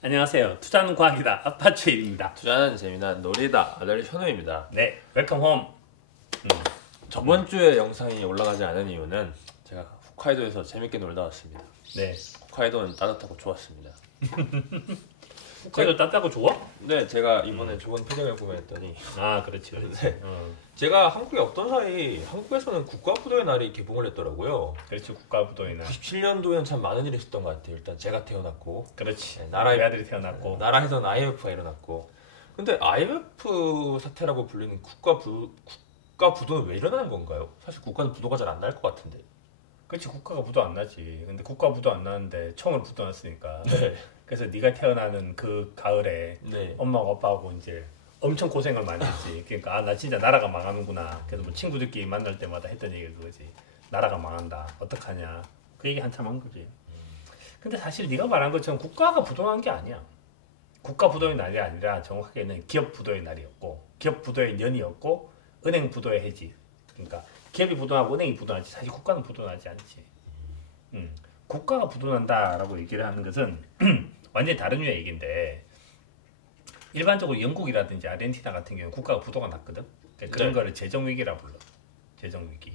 안녕하세요. 투자는 과학이다. 아빠 최일입니다. 투자는 재미난 놀이다. 아들 현우입니다. 네, 웰컴 홈. 저번 주에 영상이 올라가지 않은 이유는 제가 홋카이도에서 재밌게 놀다 왔습니다. 네, 홋카이도는 따뜻하고 좋았습니다. 홋카이도 따뜻하고 좋아? 네, 제가 이번에 좋은 패딩을 구매했더니 아, 그렇지, 그렇지. 네. 제가 한국에 없던 사이 한국에서는 국가부도의 날이 개봉을 했더라고요. 그렇지, 국가부도의 날. 97년도에는 참 많은 일이 있었던 것 같아요. 일단 제가 태어났고 그렇지. 네, 나라의 아들이 태어났고. 나라에선 IMF가 일어났고, 근데 IMF 사태라고 불리는 국가부도는 왜 일어나는 건가요? 사실 국가는 부도가 잘 안 날 것 같은데. 그렇지, 국가가 부도 안 나지. 근데 국가 부도 안 나는데 총으로 부도 났으니까. 네. 그래서 네가 태어나는 그 가을에 네. 엄마하고 아빠하고 이제 엄청 고생을 많이 했지. 그러니까 아, 나 진짜 나라가 망하는구나. 그래서 뭐 친구들끼리 만날 때마다 했던 얘기가 그거지. 나라가 망한다. 어떡하냐. 그 얘기 한참 한 거지. 근데 사실 네가 말한 것처럼 국가가 부도난 게 아니야. 국가 부도의 날이 아니라 정확하게는 기업 부도의 날이었고, 기업 부도의 년이었고, 은행 부도의 해지. 그러니까 기업이 부도나고 은행이 부도나지 사실 국가는 부도나지 않지. 국가가 부도난다라고 얘기를 하는 것은 완전히 다른 류의 얘기인데, 일반적으로 영국이라든지 아르헨티나 같은 경우는 국가가 부도가 났거든. 그러니까 그런 네. 거를 재정위기라 불러. 재정위기.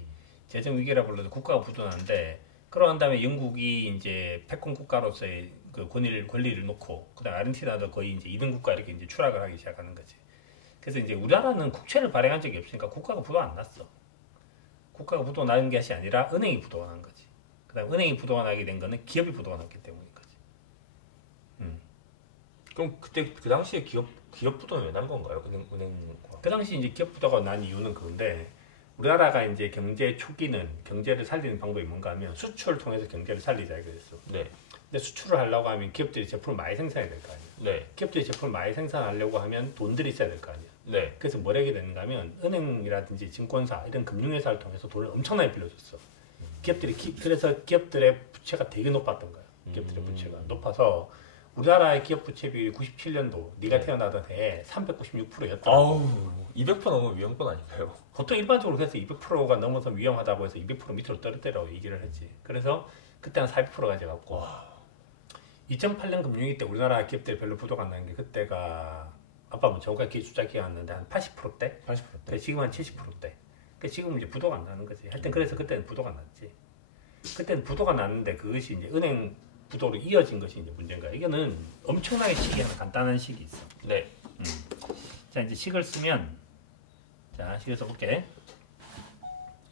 재정위기라 불러도 국가가 부도나는데, 그러한 다음에 영국이 이제 패권 국가로서의 그 권리를 놓고, 그다음 아르헨티나도 거의 이제 2등 국가 이렇게 이제 추락을 하기 시작하는 거지. 그래서 이제 우리나라는 국채를 발행한 적이 없으니까 국가가 부도 안 났어. 국가가 부도 나는 것이 아니라 은행이 부도가 난 거지. 그다음 은행이 부도가 나게 된 거는 기업이 부도가 났기 때문인 거지. 그럼 그때 그 당시에 기업 부도는 왜 난 건가요? 은행과. 그 당시 이제 기업 부도가 난 이유는 그건데, 우리나라가 이제 경제 초기는 경제를 살리는 방법이 뭔가 하면 수출을 통해서 경제를 살리자 이거였어. 네. 근데 수출을 하려고 하면 기업들이 제품을 많이 생산해야 될 거 아니야. 네. 기업들이 제품을 많이 생산하려고 하면 돈들이 있어야 될 거 아니야. 네. 그래서 뭘 하게 되는가 하면 은행이라든지 증권사 이런 금융회사를 통해서 돈을 엄청나게 빌려줬어. 그래서 기업들의 부채가 되게 높았던 거야. 기업들의 부채가 높아서 우리나라의 기업 부채 비율이 97년도 네가 네. 태어나던 해에 396%였다. 아우, 200% 넘으면 위험권 아닌가요? 보통 일반적으로 그래서 200%가 넘어서 위험하다고 해서 200% 밑으로 떨어뜨리라고 얘기를 했지. 그래서 그때 한 400% 가져갔고, 2008년 금융위기 때 우리나라 기업들이 별로 부도가 안 나는 게, 그때가 아빠 뭐 정확하게 숫자 기억 안 나는데 한 80%대? 80%대. 지금 한 70%대. 지금 이제 부도가 안 나는 거지. 하여튼 그래서 그때는 부도가 났지. 그때는 부도가 났는데 그것이 이제 은행 부도로 이어진 것이 이제 문제인 거야. 이거는 엄청나게 식이 하나 간단한 식이 있어. 네. 자, 이제 식을 쓰면, 자, 식을 써볼게.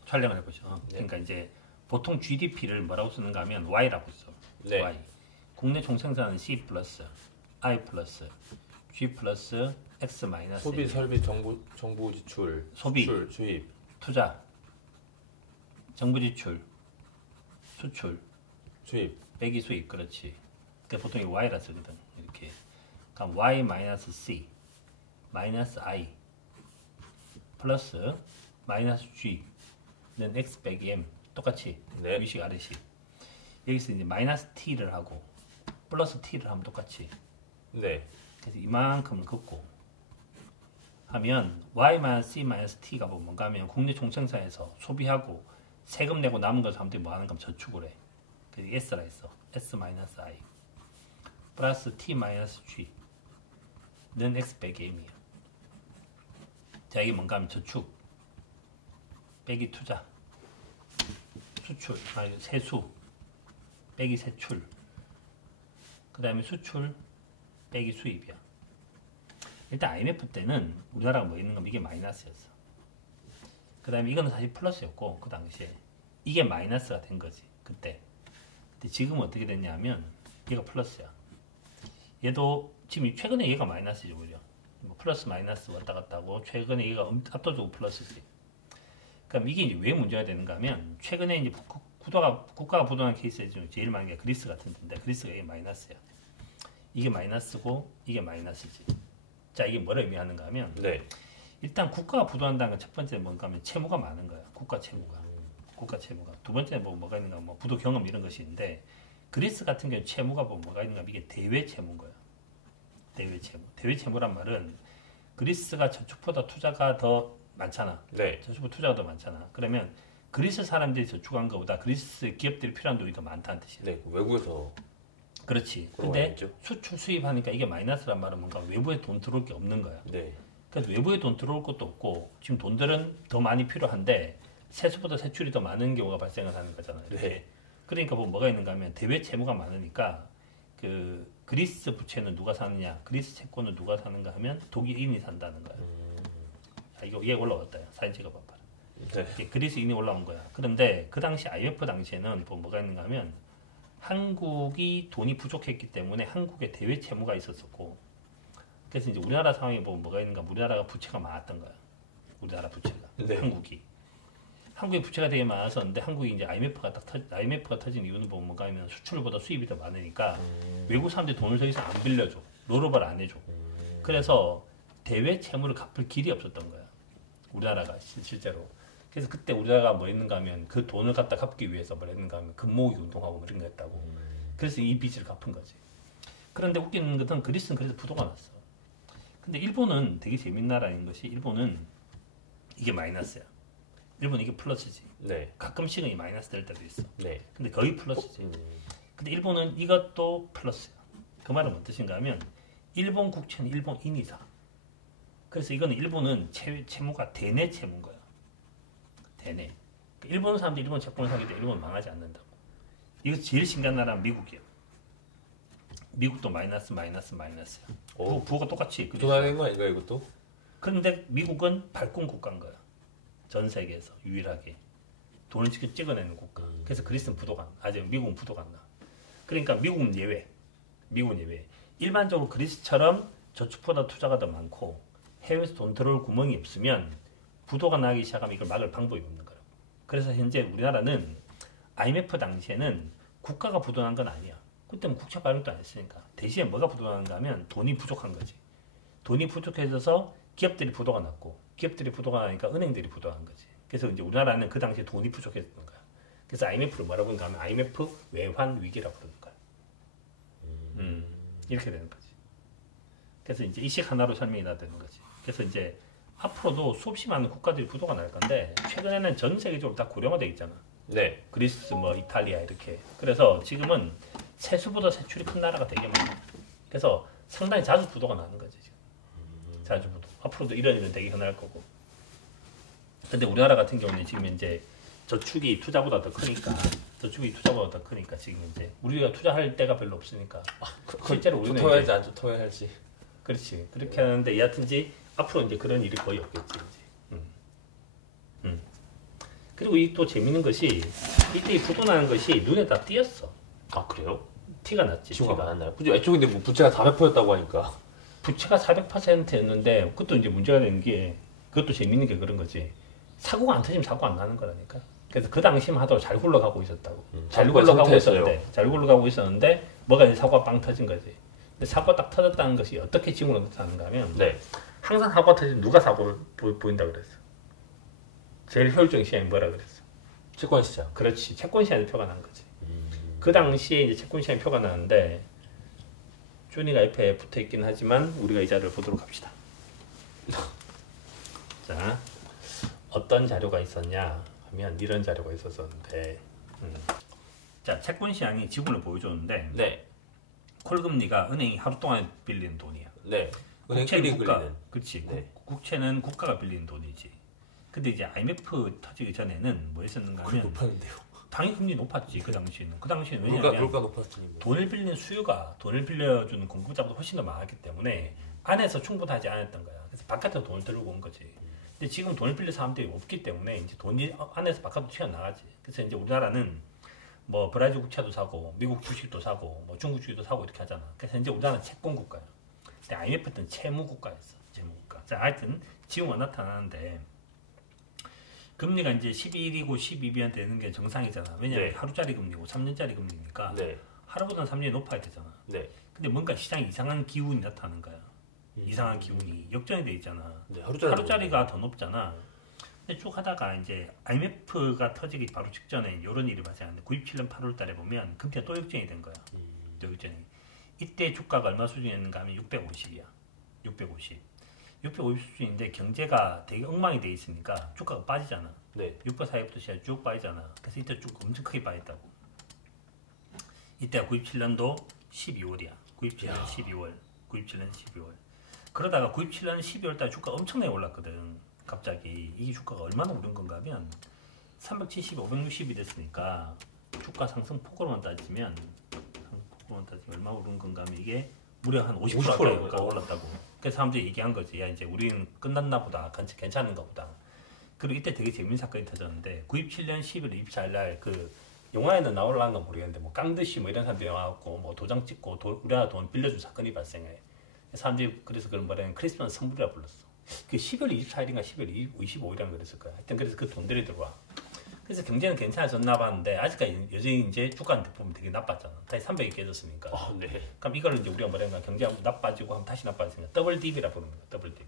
촬영을 해보죠. 네. 그러니까 이제 보통 GDP를 뭐라고 쓰는가 하면 Y라고 써. 네. Y. 국내 총생산은 C 플러스 I 플러스 G 플러스 X 마이너스 소비, 설비, 정부 지출, 소비. 수출, 주입. 투자, 정부 지출, 수출, 주입. 빼기 수입. 그렇지. 그러니까 보통 이 Y라 쓰거든. 이렇게. 그럼 Y 마이너스 C 마이너스 I 플러스 마이너스 G는 X 빼기 M. 똑같이. 네. 위식 아래식. 여기서 이제 마이너스 T를 하고 플러스 T를 하면 똑같이. 네. 그래서 이만큼을 긋고 하면 Y 마이너스 C 마이너스 T가 뭔가 하면 국내 총생산에서 소비하고 세금 내고 남은 걸 사람들이 뭐 하는 건 저축을 해. 그래서 S라 했어. S 마이너스 I 플러스 T 마이너스 G는 X 빼기 M이야. 자, 이게 뭔가 하면 저축 빼기 투자, 수출, 아니 세수 빼기 세출, 그 다음에 수출 빼기 수입이야. 일단 IMF 때는 우리나라가 뭐 있는 건 이게 마이너스였어. 그 다음에 이거는 사실 플러스였고, 그 당시에 이게 마이너스가 된 거지 그때. 근데 지금은 어떻게 됐냐면 얘가 플러스야. 얘도 지금 최근에 얘가 마이너스죠, 오히려. 뭐 플러스 마이너스 왔다 갔다 하고, 최근에 얘가 압도적으로 플러스지. 그럼 이게 이제 왜 문제가 되는가 하면, 최근에 이제 국가가 부도난 케이스 중에 제일 많은 게 그리스 같은 데인데, 그리스가 이게 마이너스야. 이게 마이너스고 이게 마이너스지. 자, 이게 뭘 의미하는가 하면, 네. 일단 국가가 부도난다는 건 첫 번째 뭔가 하면 채무가 많은 거야. 국가 채무가. 두 번째 뭐가 있는가, 뭐 부도 경험 이런 것이 있는데, 그리스 같은 경우 채무가 뭐가 있는가 하면 이게 대외 채무인 거야. 대외 채무. 대외 채무란 말은 그리스가 저축보다 투자가 더 많잖아. 네. 저축보다 투자가 더 많잖아. 그러면 그리스 사람들이 저축한 것보다 그리스 기업들이 필요한 돈이 더 많다는 뜻이야. 네. 외국에서 그렇지. 그런 근데 거겠죠? 수출 수입하니까 이게 마이너스란 말은 뭔가 외부에 돈 들어올 게 없는 거야. 네. 그래서 외부에 돈 들어올 것도 없고 지금 돈들은 더 많이 필요한데 세수보다 세출이 더 많은 경우가 발생을 하는 거잖아요. 이렇게. 네. 그러니까 뭐 뭐가 있는가 하면 대외 채무가 많으니까 그 그리스 부채는 누가 사느냐, 그리스 채권은 누가 사는가 하면 독일인이 산다는 거야. 자, 이거 얘 올라왔다요. 사진 찍어봐봐. 네. 이게 그리스인이 올라온 거야. 그런데 그 당시 IMF 당시에는 뭐가 있는가 하면 한국이 돈이 부족했기 때문에 한국에 대외 채무가 있었었고, 그래서 이제 우리나라 상황에 보면 뭐가 있는가, 우리나라가 부채가 많았던 거야. 우리나라 부채가. 네. 한국의 부채가 되게 많았었는데 한국이 이제 IMF가 터진 이유는 보면 뭔가 하면 수출보다 수입이 더 많으니까 외국 사람들이 돈을 더 이상 안 빌려줘. 롤오버를 안 해줘. 그래서 대외 채무를 갚을 길이 없었던 거야. 우리나라가 실제로. 그래서 그때 우리나라가 뭐 했는가 하면 그 돈을 갖다 갚기 위해서 뭘 했는가 하면 금모으기 운동하고 뭐 이런 거 했다고. 그래서 이 빚을 갚은 거지. 그런데 웃기는 것은 그리스는 그래서 부도가 났어. 근데 일본은 되게 재밌는 나라인 것이 일본은 이게 마이너스야. 일본은 이게 플러스지. 네. 가끔씩은 이 마이너스 될 때도 있어. 네. 근데 거의 플러스지. 근데 일본은 이것도 플러스야. 그 말은 뭔 뜻인가 하면 일본 국채는 일본인이 사. 그래서 이거는 일본은 채무가 대내 채무인 거야. 대내. 그러니까 일본 사람들이 일본 채권을 사기 때문에 일본은 망하지 않는다고. 이거 제일 신기한 나라는 미국이야. 미국도 마이너스야. 부호가 똑같이. 도나는 거 아닌가 이것도? 그런데 미국은 발권 국가인 거야. 전 세계에서 유일하게 돈을 직접 찍어내는 국가. 그래서 그리스는 부도가 안 나. 아직 미국은 부도가 안 나. 그러니까 미국은 예외. 일반적으로 그리스처럼 저축보다 투자가 더 많고 해외에서 돈 들어올 구멍이 없으면 부도가 나기 시작하면 이걸 막을 방법이 없는 거라고. 그래서 현재 우리나라는 IMF 당시에는 국가가 부도난 건 아니야. 그때는 국채 발행도 안 했으니까. 대신에 뭐가 부도난가 하면 돈이 부족한 거지. 돈이 부족해져서 기업들이 부도가 났고, 기업들이 부도가 나니까 은행들이 부도한 거지. 그래서 이제 우리나라는 그 당시에 돈이 부족했던 거야. 그래서 IMF를 뭐라고 부르는가 하면 IMF 외환 위기라고 부르는 거야. 이렇게 되는 거지. 그래서 이제 이 식 하나로 설명이 다 되는 거지. 그래서 이제 앞으로도 수없이 많은 국가들이 부도가 날 건데 최근에는 전 세계적으로 다 고령화돼 있잖아. 네. 그리스, 뭐 이탈리아 이렇게. 그래서 지금은 세수보다 세출이 큰 나라가 되게 많아. 그래서 상당히 자주 부도가 나는 거지 지금. 자주 부도. 앞으로도 이런 일은 되게 흔할 거고. 근데 우리나라 같은 경우는 지금 이제 저축이 투자보다 더 크니까 지금 이제 우리가 투자할 데가 별로 없으니까 실제로 우리는 좋다야지 안 좋다야지. 그렇지. 그렇게 하는데 여하튼지 앞으로 이제 그런 일이 거의 없겠지. 이제. 그리고 이 또 재밌는 것이 이때 이 부도 나는 것이 눈에 다 띄었어. 아 그래요? 티가 났지. 지구가 티가. 많았나요? 그죠? 애초에 근데 뭐 부채가 400%였다고 하니까. 부채가 400%였는데 그것도 이제 문제가 되는 게 그것도 재밌는 게 그런 거지. 사고가 안 터지면 사고 안 나는 거라니까. 그래서 그 당시만 하더라도 잘 굴러가고 있었다고. 잘 굴러가고 있었는데 뭐가 이제 사고가 빵 터진 거지. 근데 사고가 딱 터졌다는 것이 어떻게 지금으로 나타나는가 하면 네. 항상 사고가 터지면 누가 사고를 보인다 그랬어. 제일 효율적인 시장이 뭐라 그랬어? 채권 시장. 그렇지. 채권 시장의 표가 난 거지. 그 당시에 이제 채권 시장의 표가 나는데 준이가 옆에 붙어 있긴 하지만 우리가 이 자료를 보도록 합시다. 자, 어떤 자료가 있었냐 하면 이런 자료가 있었었는데, 자, 채권 시장이 지분을 보여줬는데, 네. 콜금리가 은행이 하루 동안 빌리는 돈이야. 네. 국채는 은행끼리 국가, 끌리는. 그렇지. 네. 국채는 국가가 빌리는 돈이지. 근데 이제 IMF 터지기 전에는 뭐 했었는가 그게 하면 높았는데요. 당연히 금리 높았지. 그 당시에는 물가 왜냐하면 높았으니 뭐. 돈을 빌리는 수요가 돈을 빌려주는 공급자보다 훨씬 더 많았기 때문에 안에서 충분하지 않았던 거야. 그래서 바깥에서 돈을 들고 온 거지. 근데 지금 돈을 빌릴 사람들이 없기 때문에 이제 돈이 안에서 바깥으로 튀어나가지. 그래서 이제 우리나라는 뭐 브라질 국채도 사고 미국 주식도 사고 뭐 중국 주식도 사고 이렇게 하잖아. 그래서 이제 우리나라는 채권 국가야. 근데 IMF 때는 채무 국가였어. 채무 국가. 자, 하여튼 지금은 나타나는데 금리가 이제 11이고 12비한테 되는 게 정상이잖아. 왜냐하면 네. 하루짜리 금리고 3년짜리 금리니까 네. 하루보다는 3년이 높아야 되잖아. 네. 근데 뭔가 시장에 이상한 기운이 나타나는 거야. 이상한 기운이 역전이 돼 있잖아. 네. 하루짜리가 더 높잖아. 근데 쭉 하다가 이제 IMF가 터지기 바로 직전에 이런 일이 발생하는데 97년 8월 달에 보면 금리가 또 역전이 된 거야. 또 역전이. 이때 주가가 얼마 수준이었는가 하면 650이야. 650 수준인데 경제가 되게 엉망이 돼 있으니까 주가가 빠지잖아. 네. 600 사이부터 시작 쭉 빠지잖아. 그래서 이때 쭉 엄청 크게 빠졌다고. 이때가 97년도 12월이야. 97년 12월. 97년 12월. 그러다가 97년 12월 달 주가 엄청나게 올랐거든. 갑자기 이게 주가가 얼마나 오른 건가 하면 370, 560이 됐으니까 주가 상승 폭으로만 따지면 얼마 오른 건가 하면 이게 무려 한 50%가 올랐다고. 그래서 사람들이 얘기한 거지. 야 이제 우리는 끝났나 보다. 괜찮은가 보다. 그리고 이때 되게 재밌는 사건이 터졌는데 97년 11월 24일 날 그 영화에는 나올라는 건 모르겠는데 뭐 깡드씨 뭐 이런 사람들이 와갖고 뭐 도장 찍고 우리나라 돈 빌려준 사건이 발생해. 사람들이 그래서 그런 말에는 크리스마스 선물이라 불렀어. 그 12월 24일인가 12월 25일인가 그랬을 거야. 하여튼 그래서 그 돈들이 들어와. 그래서 경제는 괜찮아졌나 봤는데 아직까지 여전히 이제 주가한테 보면 되게 나빴잖아. 다시 300이 깨졌으니까. 네. 그럼 이걸 이제 우리가 뭐냐면 경제가 나빠지고 하면 다시 나빠지니까 더블 딥이라 부르는 거야. 더블 딥.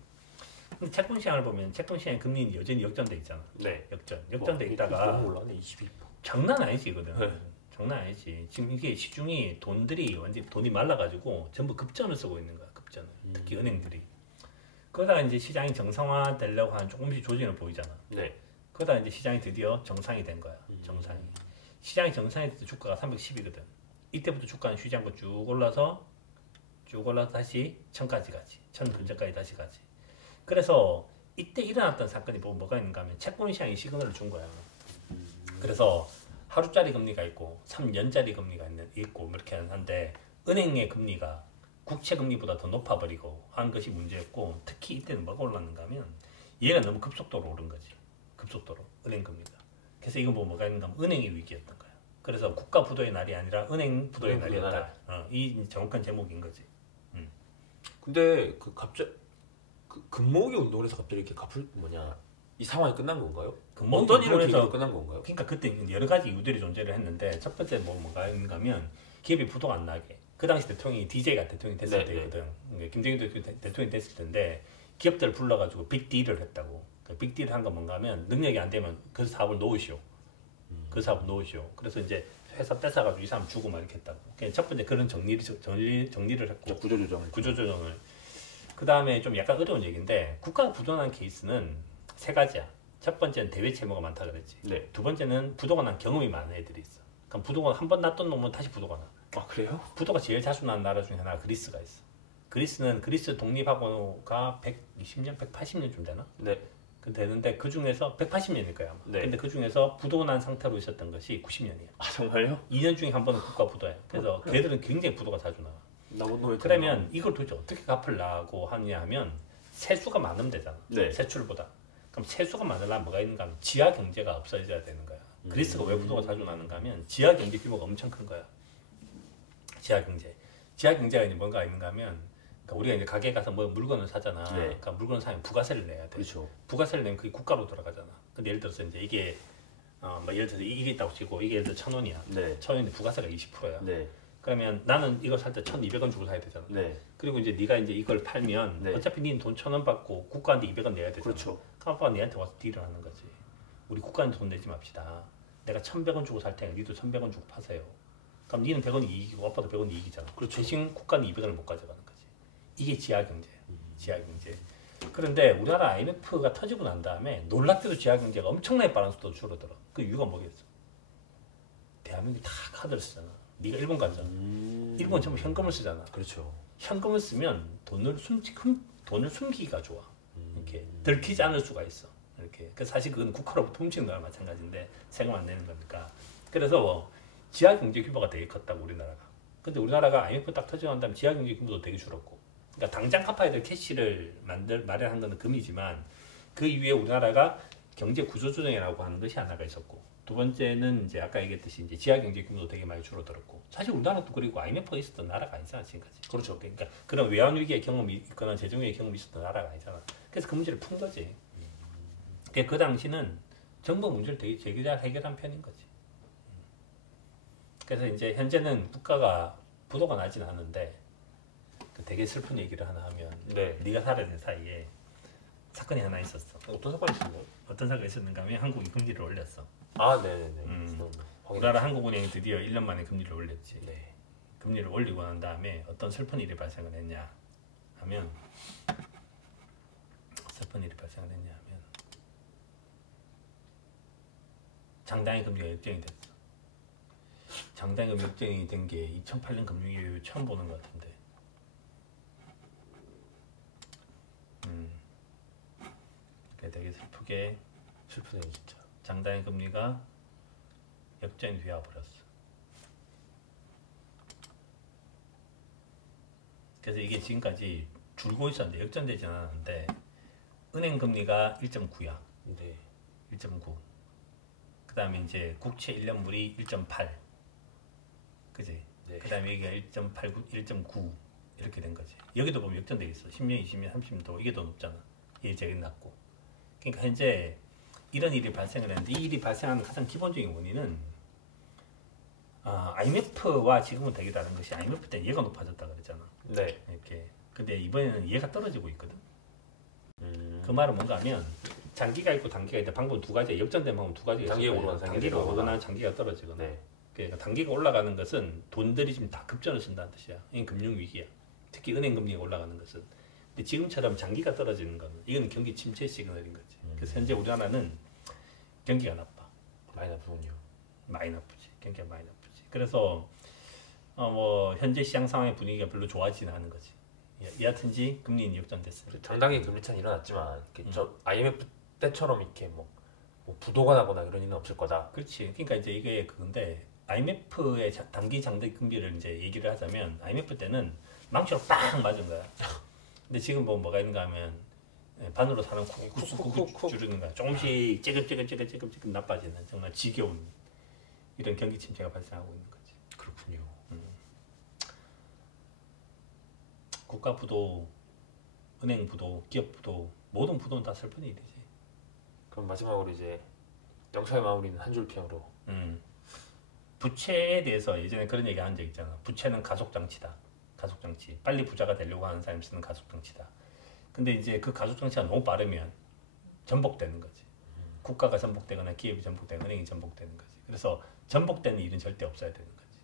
근데 채권 시장을 보면 채권 시장의 금리는 여전히 역전돼 있잖아. 네. 역전돼 있다가 너무 올라네 22%. 장난 아니지 이거든. 네. 장난 아니지. 지금 이게 시중이 돈들이 완전 돈이 말라가지고 전부 급전을 쓰고 있는 거야. 급전을. 특히 은행들이. 그러다가 이제 시장이 정상화 되려고 하는 조금씩 조짐을 보이잖아. 네. 그러다 이제 시장이 드디어 정상이 된 거야. 정상이. 시장이 정상이 돼서 주가가 310이거든. 이때부터 주가는 쉬지 않고 쭉 올라서 다시 1000까지 가지. 1000 근처까지 다시 가지. 그래서 이때 일어났던 사건이 뭐가 있는가 하면 채권 시장이 시그널을 준 거야. 그래서 하루짜리 금리가 있고 3년짜리 금리가 있고 이렇게 하는데 은행의 금리가 국채 금리보다 더 높아버리고 한 것이 문제였고 특히 이때는 뭐가 올랐는가 하면 얘가 너무 급속도로 오른 거지. 급속도로 은행 금리가. 그래서 이거 뭐가 있는가 하면 은행의 위기였던 거야. 그래서 국가 부도의 날이 아니라 은행 부도의 날이었다. 이 정확한 제목인 거지. 근데 그 금모으기 운동을 해서 갑자기 이렇게 이 상황이 끝난 건가요? 어떤 일을 계기로 끝난 건가요? 그러니까 그때 여러 가지 이유들이 존재를 했는데 첫 번째 뭐가 있는가 하면 기업이 부도가 안 나게. 그 당시 대통령이 DJ가 대통령이 됐을 때거든. 그러니까 김정일 대통령이 됐을 때인데 기업들을 불러가지고 빅딜을 했다고. 그 빅딜을 한 건 뭔가 하면 능력이 안 되면 그 사업을 놓으시오. 그 사업을 놓으시오. 그래서 이제 회사 뺏어가지고 이 사람 주고 막 이렇게 했다고. 그러니까 첫 번째 그런 정리를 했고. 구조조정을. 그 다음에 좀 약간 어려운 얘기인데 국가가 부도난 케이스는 세 가지야. 첫 번째는 대외 채무가 많다 그랬지. 네. 두 번째는 부도가 난 경험이 많은 애들이 있어. 그럼 부도가 한 번 났던 놈은 다시 부도가 나. 아 그래요? 부도가 제일 자주 나는 나라 중에 하나가 그리스가 있어. 그리스 독립하고가 120년, 180년쯤 되나? 네. 그 되는데 그 중에서 180년일 거야. 아마. 네. 근데 그 중에서 부도가 난 상태로 있었던 것이 90년이야. 아 정말요? 2년 중에 한 번은 국가 부도야. 그래서 걔들은 굉장히 부도가 자주 나와. 그러면 이걸 도대체 어떻게 갚으려고 하냐 하면 세수가 많으면 되잖아. 네. 세출보다. 그럼 세수가 많으려면 뭐가 있는가 하면 지하 경제가 없어져야 되는 거야. 그리스가 왜 부도가 자주 나는가 하면 지하 경제 규모가 엄청 큰 거야. 지하 경제가 이제 뭔가 있는가 하면 그러니까 우리가 이제 가게 가서 뭐 물건을 사잖아. 네. 그러니까 물건을 사면 부가세를 내야 돼. 그렇죠. 부가세를 내면 그게 국가로 돌아가잖아. 근데 예를 들어서 이제 이게 뭐 예를 들어서 이게 있다고 치고 이게 예를 들어 1,000원이야. 네. 1,000원인데 부가세가 20%야. 네. 그러면 나는 이걸 살 때 1,200원 주고 사야 되잖아. 네. 그리고 이제 네가 이제 이걸 팔면 네. 어차피 니는 돈 1,000원 받고 국가한테 200원 내야 되잖아. 그렇죠. 그럼 아빠가 니한테 와서 딜을 하는 거지. 우리 국가한테 돈 내지 맙시다. 내가 1,100원 주고 살 테니까 니도 1,100원 주고 파세요. 그럼 니는 100원 이익이고 아빠도 100원 이익이잖아. 그렇죠. 대신 국가는 200원을 못 가져가는 거지. 이게 지하 경제야. 지하 경제. 그런데 우리나라 IMF가 터지고 난 다음에 놀랍게도 지하 경제가 엄청나게 빠른 속도로 줄어들어. 그 이유가 뭐겠어? 대한민국이 다 카드를 쓰잖아. 네가 일본 갔잖아. 일본 전부 현금을 쓰잖아. 그렇죠. 현금을 쓰면 돈을 숨기기가 좋아. 이렇게 들키지 않을 수가 있어. 이렇게. 그 사실 그건 국가로부터 훔치는 거랑 마찬가지인데 세금 안 내는 거니까. 그래서 지하 경제 규모가 되게 컸다고 우리나라가. 근데 우리나라가 IMF 딱 터지고 난 다음에 지하 경제 규모도 되게 줄었고. 그러니까 당장 갚아야 될 캐시를 마련한 것은 금이지만 그 이후에 우리나라가 경제 구조조정이라고 하는 것이 하나가 있었고 두 번째는 이제 아까 얘기했듯이 이제 지하 경제 규모도 되게 많이 줄어들었고 사실 우리나라도 그리고 IMF가 있었던 나라가 아니잖아 지금까지. 그렇죠. 그러니까 그런 외환 위기의 경험이 있거나 재정위기의 경험이 있었던 나라가 아니잖아. 그래서 그 문제를 푼 거지. 그 당시는 정부 문제를 되게 제기 잘 해결한 편인 거지. 그래서 이제 현재는 국가가 부도가 나진 않은데 되게 슬픈 얘기를 하나 하면 네. 네가 살아야 될 사이에 사건이 하나 있었어. 어떤 사건이 있었나요? 어떤 사건이 있었는가 하면 한국이 금리를 올렸어. 아, 네네네. 우리나라 한국은행이 드디어 1년 만에 금리를 올렸지. 네. 금리를 올리고 난 다음에 어떤 슬픈 일이 발생을 했냐 하면 장당의 금리가 역전이 됐어. 장단금 역전이 된 게 2008년 금융위기 이후 처음 보는 것 같은데. 그게 되게 슬프게 슬프네 진짜. 장단의 금리가 역전이 되어 버렸어. 그래서 이게 지금까지 줄고 있었는데 역전되지는 않았는데 은행 금리가 1.9야. 네. 1.9. 그다음에 이제 국채 1년물이 1.8. 그지? 네. 그다음에 여기가 1.89, 1.9 이렇게 된 거지. 여기도 보면 역전돼 있어. 10년, 20년, 30년도 이게 더 높잖아. 이게 제일 낮고. 그러니까 현재 이런 일이 발생을 했는데 이 일이 발생하는 가장 기본적인 원인은 IMF와 지금은 되게 다른 것이 IMF 때 얘가 높아졌다 그랬잖아. 네. 이렇게. 근데 이번에는 얘가 떨어지고 있거든. 그 말은 뭔가 하면 장기가 있고 단기가 있다. 방금 두 가지 역전된 방법 두 가지가 단기가 있어요. 오르거나 단기가 오르거나 장기가 떨어지거나. 네. 그러니까 단기가 올라가는 것은 돈들이 지금 다 급전을 쓴다는 뜻이야. 이건 금융 위기야. 특히 은행 금리가 올라가는 것은. 근데 지금처럼 장기가 떨어지는 거는 이건 경기 침체 시그널인 거지. 그래서 현재 우리나라는 경기가 나빠. 많이 나쁘군요. 많이 나쁘지. 경기가 많이 나쁘지. 그래서 뭐 현재 시장 상황의 분위기가 별로 좋아지는 않은 거지. 여하튼지 금리는 역전됐어요. 당당히 금리 차는 일어났지만 저 IMF 때처럼 이렇게 뭐 부도가 나거나 이런 일은 없을 거다. 그렇지. 그러니까 이제 이게 그건데 IMF의 단기 장기 금리를 이제 얘기를 하자면 IMF 때는 망치로 빵 맞은 거야. 근데 지금 뭐가 있는가 하면 반으로 사람 쿡쿡쿡 줄이는 거야. 조금씩 찌급찌급 나빠지는 정말 지겨운 이런 경기 침체가 발생하고 있는 거지. 그렇군요. 국가 부도, 은행 부도, 기업 부도 모든 부도는 다 슬픈 일이지. 그럼 마지막으로 이제 영상의 마무리는 한 줄 평으로. 부채에 대해서 예전에 그런 얘기 한 적 있잖아. 부채는 가속 장치다. 가속 장치. 빨리 부자가 되려고 하는 사람이 쓰는 가속 장치다. 근데 이제 그 가속 장치가 너무 빠르면 전복되는 거지. 국가가 전복되거나 기업이 전복되거나 은행이 전복되는 거지. 그래서 전복되는 일은 절대 없어야 되는 거지.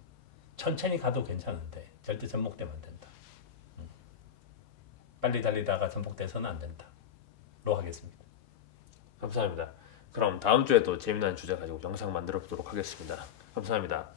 천천히 가도 괜찮은데 절대 전복되면 안 된다. 빨리 달리다가 전복돼서는 안 된다. 로 하겠습니다. 감사합니다. 그럼 다음 주에도 재미난 주제 가지고 영상 만들어 보도록 하겠습니다. 감사합니다.